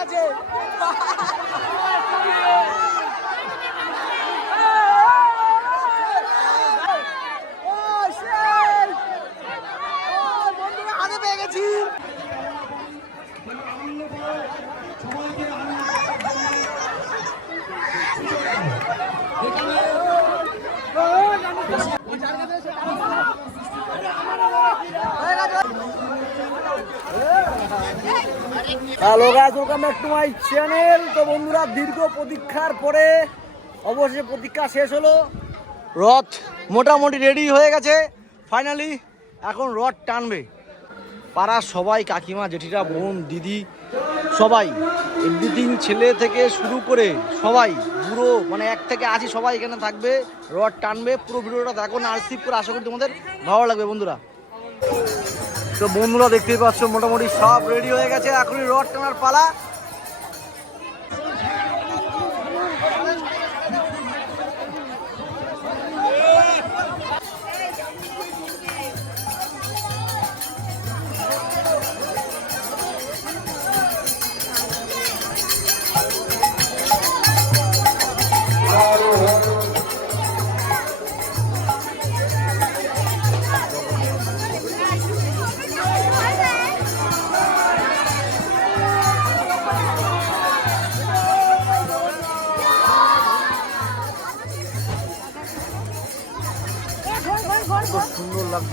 গেছে ও, সেই! ও, বন্ধুরা, হাতে পেয়ে গেছি hello guys welcome back to my channel তো বন্ধুরা, দীর্ঘ প্রতীক্ষার পরে অবশেষে প্রতীক্ষা শেষ হলো। রথ মোটামুটি রেডি হয়ে গেছে। ফাইনালি এখন রথ টানবে। পাড়ার সবাই, কাকিমা, জেঠিরা, বোন, দিদি, সবাই। এভরিথিং ছেলে থেকে শুরু করে সবাই পুরো মানে এক থেকে আশি সবাই এখানে থাকবে। রড টানবে। পুরো ভিডিওটা দেখো না রিসিভ করে আশা করি তোমাদের ভালো লাগবে বন্ধুরা। তো বন্ধুরা দেখতেই পাচ্ছ মোটামুটি সব রেডি হয়ে গেছে। এখনই রড টানার পালা।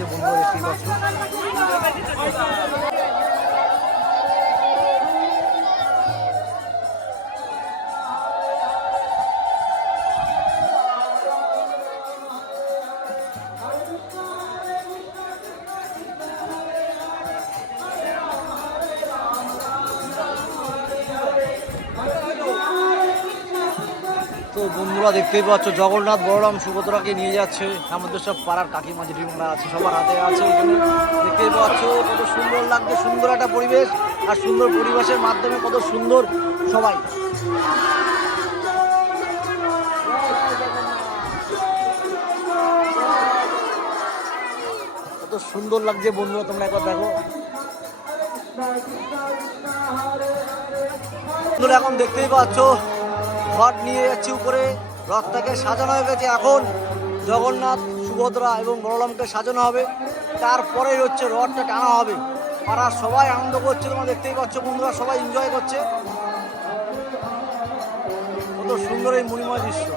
সুন্দর লাগছে বন্ধুরা দেখতেই পাচ্ছ তো বন্ধুরা দেখতেই পাচ্ছ, জগন্নাথ, বলরাম সুভদ্রাকে নিয়ে যাচ্ছে। আমাদের সব পাড়ার কাকিমা জেঠিমারা আছে, সবার হাতে আছে এখানে। দেখতেই পাচ্ছ, কত সুন্দর লাগছে, সুন্দর একটা পরিবেশ। আর সুন্দর পরিবেশের মাধ্যমে কত সুন্দর সবাই। কত সুন্দর লাগছে বন্ধুরা, তোমরা একবার দেখো। বন্ধুরা, এখন দেখতেই পাচ্ছ, ঘট নিয়ে যাচ্ছে উপরে। রথটাকে সাজানো হয়ে গেছে। এখন জগন্নাথ, সুভদ্রা এবং বলরামকে সাজানো হবে। তারপরেই হচ্ছে রথটা টানা হবে। পাড়ার সবাই আনন্দ করছে তোমরা দেখতেই পাচ্ছ বন্ধুরা, সবাই এনজয় করছে। কত সুন্দর এই মণিময় দৃশ্য।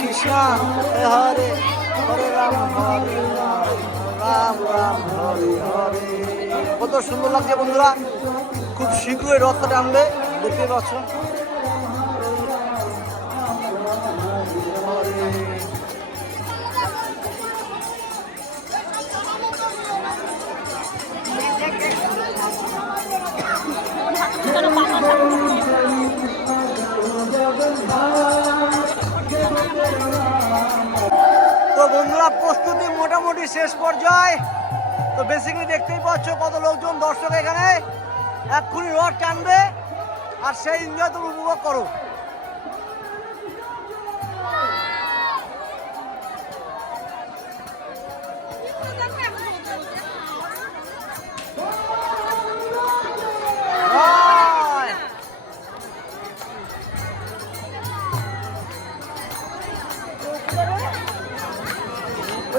কৃষ্ণ হরে হরে রাম হরে রাম। কত সুন্দর লাগছে বন্ধুরা। খুব শীঘ্রই রথটা টানবে। দেখতে পাচ্ছ। মোটামুটি শেষ পর্যায়ে। তো বেসিক্যালি দেখতেই পাচ্ছ কত লোকজন দর্শক এখানে। এক্ষুনি রড টানবে আর সেই এনজয় তুমি উপভোগ করো।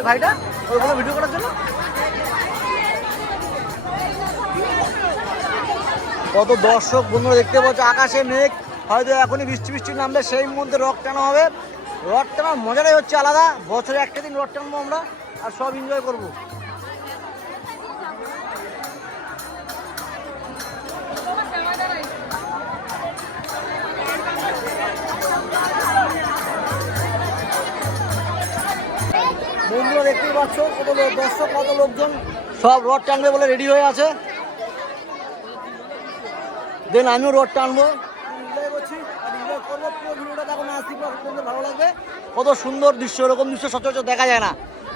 ভাইটা ভিডিও করার জন্য? কত দর্শক বন্ধুরা দেখতে পাচ্ছ, আকাশে মেঘ, হয়তো এখনই বৃষ্টি বৃষ্টি নামবে, সেই মুহূর্তে রক টানা হবে। রথ টানার মজাটাই হচ্ছে আলাদা, বছরে একটা দিন রথ টানবো আমরা, আর সব এনজয় করব। পাচ্ছ কত লোক দর্শক কত লোকজন? সব রড টানবে বলে রেডি হয়ে আছে। দেন আমিও রড টানবো। Enjoy করছি। আর enjoy করব। পুরো ভিডিওটা দেখো না আসছি ভালো লাগবে। কত সুন্দর দৃশ্য এরকম দৃশ্য সচরাচর দেখা যায় না।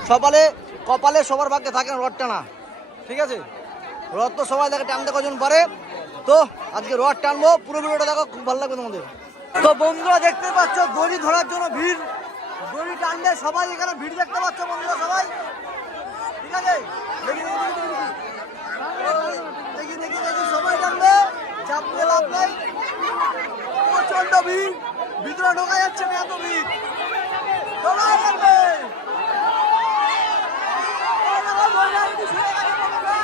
সকালে কপালে সবার ভাগ্যে থাকে না রড টানা। ঠিক আছে? রথ তো সবাই দেখে টানতে কজন পারে? তো আজকে রড টানবো পুরো ভিডিওটা দেখো খুব ভালো লাগবে তোমাদের। তো বন্ধুরা দেখতে পাচ্ছ দড়ি ধরার জন্য ভিড়। দড়ি টানলে সবাই এখানে ভিড় দেখতে পাচ্ছ বন্ধুরা সবাই। ঠিক আছে দেখি দেখি দেখি, দেখি দেখি দেখি দেখি সবাই টানবে চাপ দিয়ে লাভ নাই প্রচণ্ড ভিড় ভিতরে ঢোকা যাচ্ছে না এত ভিড় সবাই টানবে এই দেখো, দড়ি টানতে শুরু হয়ে গেছে বন্ধুরা।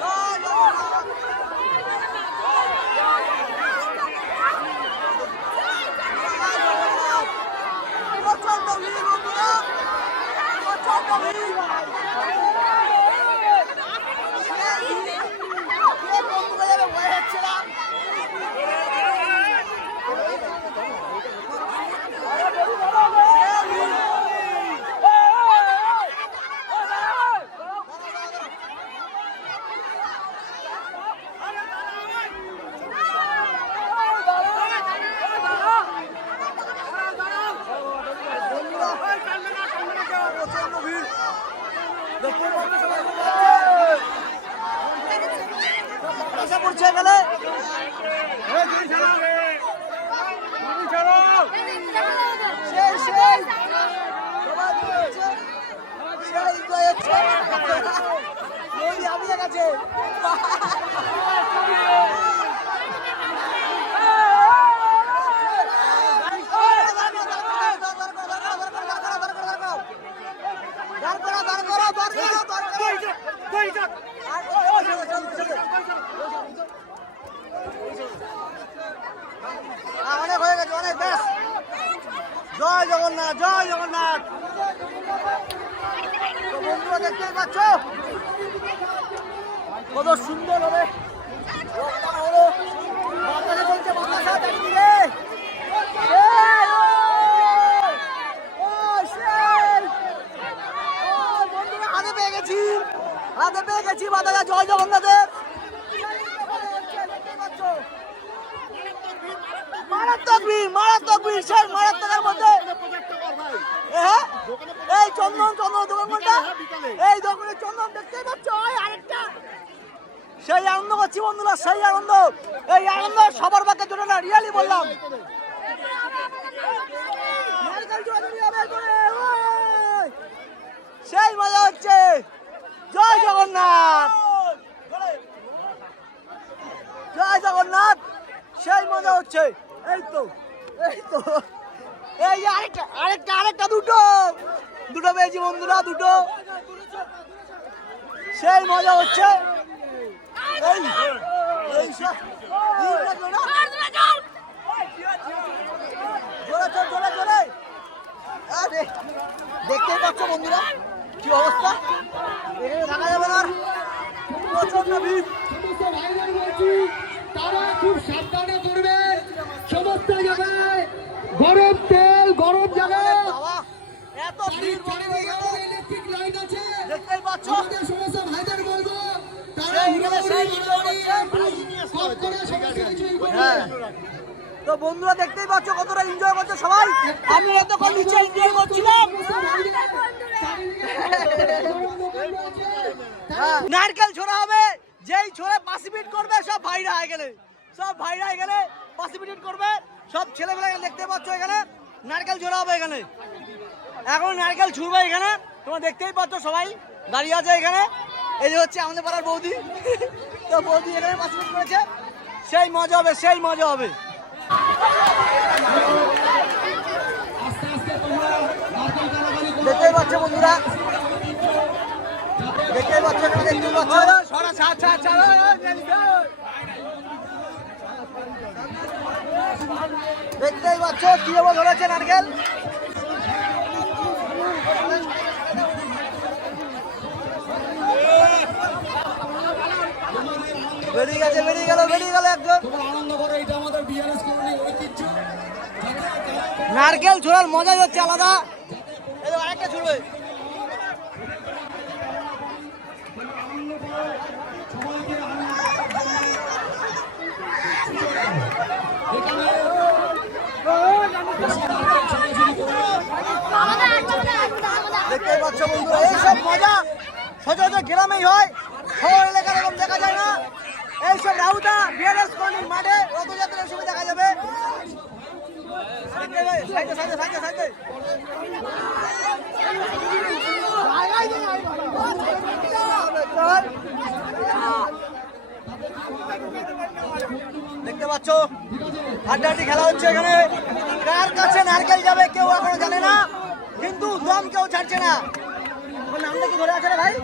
জয় জগন্নাথ। প্রচণ্ড ভিড় বন্ধুরা প্রচণ্ড ভিড় কে বন্ধুরা যাবে ভয় হচ্ছে না প্রচণ্ড ভিড় দেখতে পাচ্ছ সবাই পয়সা পড়ছে এখানে সেই সেই সবাই পড়ছে সেই enjoy হচ্ছে নদী হারিয়ে গেছে দাঁড় করো দাঁড় করো দাঁড় করো দাঁড় করো আহ, অনেক বেশ জয় জগন্নাথ জয় জগন্নাথ। তো বন্ধুরা দেখতেই পাচ্ছ? কত সুন্দর হবে রথটা হলো বাতাসে চলছে বাতাসা চারিদিকে এই, ওই, ওই, সেই। ওই, বন্ধুরা হাতে পেয়ে গেছি হাতে পেয়ে গেছি বাতাসা জয় জগন্নাথের দেখতেই পাচ্ছ মারাত্মক ভিড় মারাত্মক ভিড় সেই মারাত্মকের মধ্যে হ্যাঁ এই চন্দন চন্দন দোকান কোনটা এই দোকানে চন্দন দেখতেই পাচ্ছ ওই আরেকটা। সেই আনন্দ করছি বন্ধুরা সেই আনন্দ। এই আনন্দ সবার বাকে জন্য না রিয়ালি বললাম। সেই মজা হচ্ছে। জয় জগন্নাথ। জয় জগন্নাথ। সেই মজা হচ্ছে। এই তো এই তো। এই আরেকটা আরেকটা আরেকটা দুটো। দুটো পেয়েছি বন্ধুরা, দুটো। সেই মজা হচ্ছে। এই দেখতেই পাচ্ছ বন্ধুরা কি অবস্থা? থাকা যাবে না। প্রচণ্ড ভিড়। খুব সাবধানে করবেন ইলেকট্রিক লাইট আছে। পাচ্ছ। আমাদের সমস্ত ভাইদের বলব তারা। হ্যাঁ। তো বন্ধুরা দেখতেই পাচ্ছ কতটা এনজয় করছে সবাই। আমি এতক্ষণ নিচে এনজয় করছিলাম। হ্যাঁ। নারকেল ছোড়া হবে। যেই ছোড়ে পাসিপিট করবে সব ভাইরা হয়ে গেলে। সব ভাইরা এখানে পাসিপিট করবে। সব ছেলেমেলা দেখতে পাচ্ছ এখানে। নারকেল ছোড়া হবে এখানে। এখন নারকেল ছুড়বে এখানে। তোমরা দেখতেই পাচ্ছ সবাই দাঁড়িয়ে আছে এখানে। এই যে হচ্ছে আমাদের পাড়ার বৌদি। তো বৌদি এখানে পাসিপিট করেছে। সেই মজা হবে, সেই মজা হবে। দেখতেই পাচ্ছ বন্ধুরা। দেখতেই পাচ্ছ দেখতেই পাচ্ছ। দেখতেই পাচ্ছ কি হবে ধরেছে নারকেল বেরিয়ে গেছে বেরিয়ে গেল বেরিয়ে গেল একজন আনন্দ করে এটা আমাদের বিআরএস কলোনি ঐতিহ্য নারকেল ছোড়ার মজাই হচ্ছে আলাদা আরেকটা ছুড়বে দেখতেই পাচ্ছ বন্ধুরা এইসব মজা সচরাচর গ্রামেই হয়। শহর এলাকার এরকম দেখা যায় না। এইসব রাউতা, বিআরএস কর্নিং মাঠে রথযাত্রার সময় দেখা যাবে। দেখতে পাচ্ছ হাড্ডাহাড্ডি খেলা হচ্ছে এখানে। কার কাছে নারকেল যাবে কেউ এখনও জানে না। কিন্তু দম কেউ ছাড়ছে না। ভাই?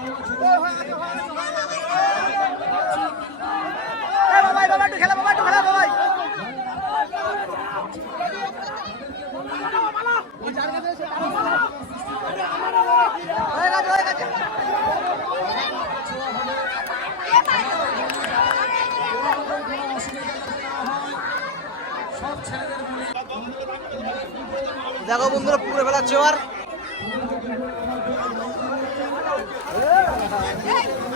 দেখো বন্ধুরা পুকুরে ফেলাচ্ছে আর দেখতেই পাচ্ছ কত বন্ধুরা এখানে